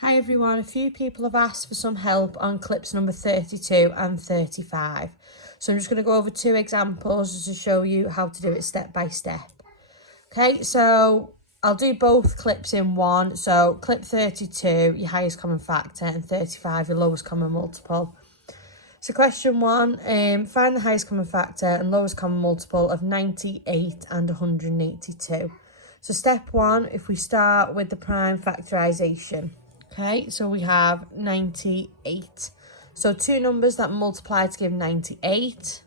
Hi everyone, a few people have asked for some help on clips number 32 and 35. So I'm just going to go over two examples to show you how to do it step by step. Okay, so I'll do both clips in one. So clip 32, your highest common factor, and 35, your lowest common multiple. So question one, find the highest common factor and lowest common multiple of 98 and 182. So step one, if we start with the prime factorisation. Okay, so we have 98. So two numbers that multiply to give 98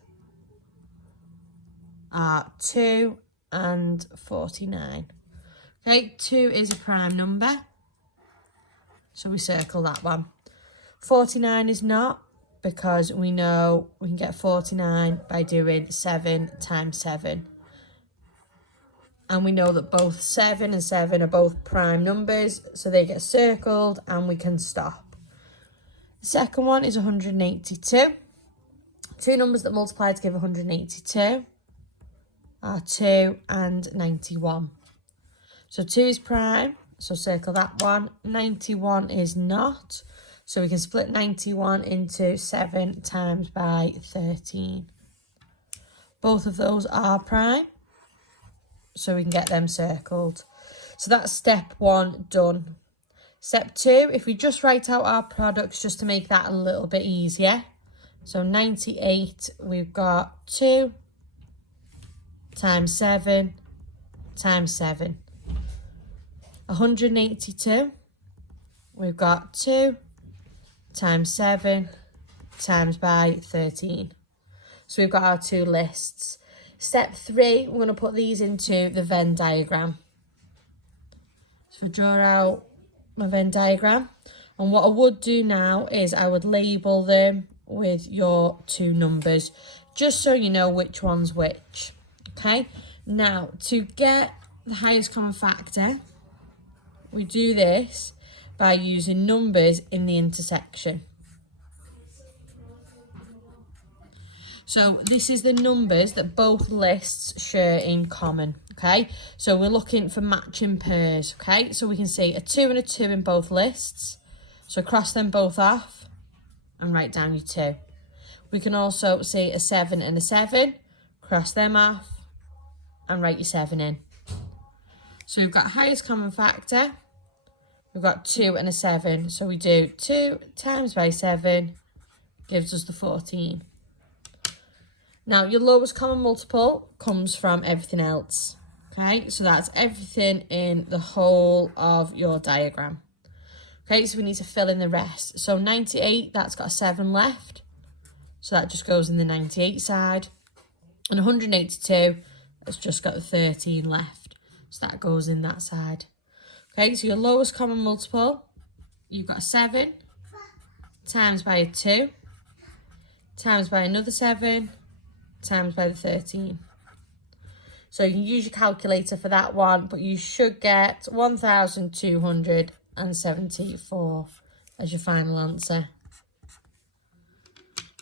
are 2 and 49. Okay, 2 is a prime number, so we circle that one. 49 is not, because we know we can get 49 by doing 7 times 7. And we know that both 7 and 7 are both prime numbers, so they get circled and we can stop. The second one is 182. Two numbers that multiply to give 182 are 2 and 91. So 2 is prime, so circle that one. 91 is not, so we can split 91 into 7 times by 13. Both of those are prime, so we can get them circled. So that's step one done. Step two, if we just write out our products just to make that a little bit easier. So 98, we've got 2 times 7 times 7. 182, we've got 2 times 7 times by 13. So we've got our two lists. Step three, we're going to put these into the Venn diagram. So draw out my Venn diagram. And what I would do now is I would label them with your two numbers, just so you know which one's which. Okay, now to get the highest common factor, we do this by using numbers in the intersection. So this is the numbers that both lists share in common, okay? So we're looking for matching pairs, okay? So we can see a 2 and a 2 in both lists. So cross them both off and write down your 2. We can also see a 7 and a 7. Cross them off and write your 7 in. So we've got highest common factor. We've got 2 and a 7. So we do 2 times by 7 gives us the 14. Now, your lowest common multiple comes from everything else, okay? So that's everything in the whole of your diagram. Okay, so we need to fill in the rest. So 98, that's got a 7 left. So that just goes in the 98 side. And 182, that's just got the 13 left. So that goes in that side. Okay, so your lowest common multiple, you've got a 7 times by a 2 times by another 7 times by the 13. So you can use your calculator for that one, but you should get 1,274 as your final answer.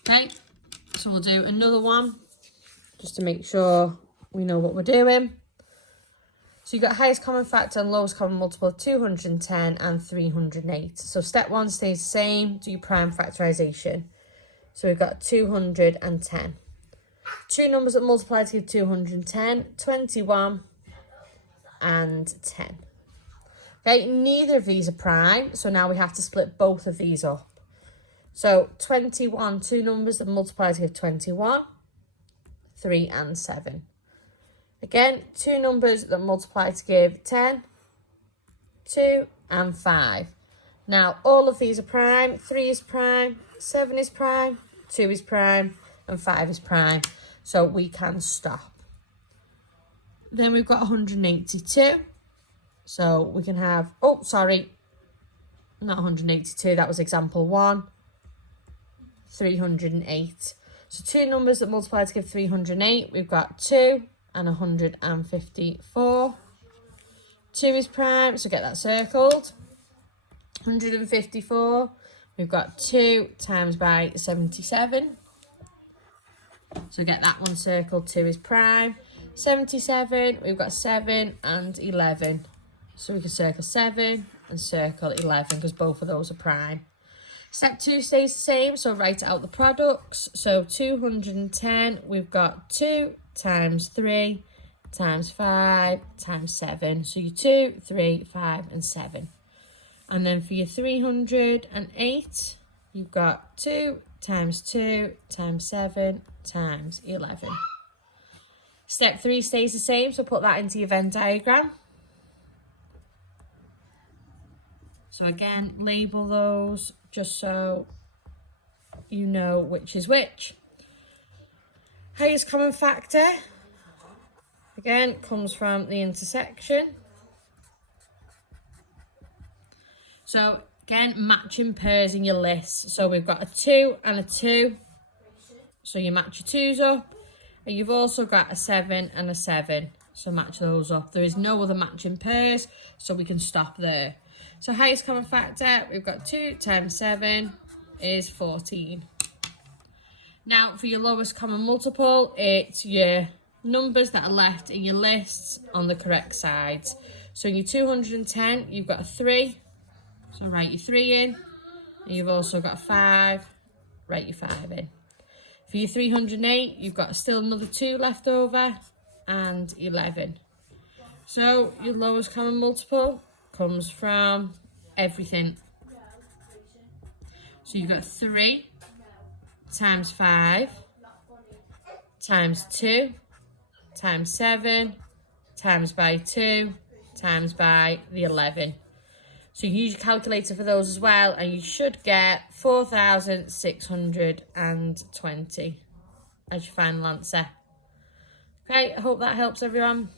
Okay, so we'll do another one just to make sure we know what we're doing. So you've got highest common factor and lowest common multiple of 210 and 308. So step one stays the same, do your prime factorisation. So we've got 210. Two numbers that multiply to give 210, 21 and 10. Okay, neither of these are prime, so now we have to split both of these up. So 21, two numbers that multiply to give 21, 3 and 7. Again, two numbers that multiply to give 10, 2 and 5. Now, all of these are prime. 3 is prime, 7 is prime, 2 is prime, and 5 is prime. So we can stop. Then we've got 182. So we can have, oh, sorry, not 182. That was example 1. 308. So two numbers that multiply to give 308. We've got 2 and 154. 2 is prime, so get that circled. 154. We've got 2 times by 77. So get that one circled, 2 is prime. 77, we've got 7 and 11. So we can circle 7 and circle 11 because both of those are prime. Step 2 stays the same, so write out the products. So 210, we've got 2 times 3 times 5 times 7. So your 2, 3, 5 and 7. And then for your 308, you've got 2 times 2 times 7 times 11. Step 3 stays the same, so put that into your Venn diagram. So again, label those just so you know which is which. Highest common factor, again, comes from the intersection. So again, matching pairs in your list. So we've got a 2 and a 2. So you match your 2s up. And you've also got a 7 and a 7. So match those up. There is no other matching pairs, so we can stop there. So highest common factor, we've got 2 times 7 is 14. Now for your lowest common multiple, it's your numbers that are left in your lists on the correct sides. So in your 210, you've got a 3. So write your 3 in. And you've also got a 5. Write your 5 in. For your 308, you've got still another 2 left over and 11. So your lowest common multiple comes from everything. So you've got 3 times 5 times 2 times 7 times by 2 times by the 11. So you use your calculator for those as well, and you should get 4,620 as your final answer. Okay, I hope that helps everyone.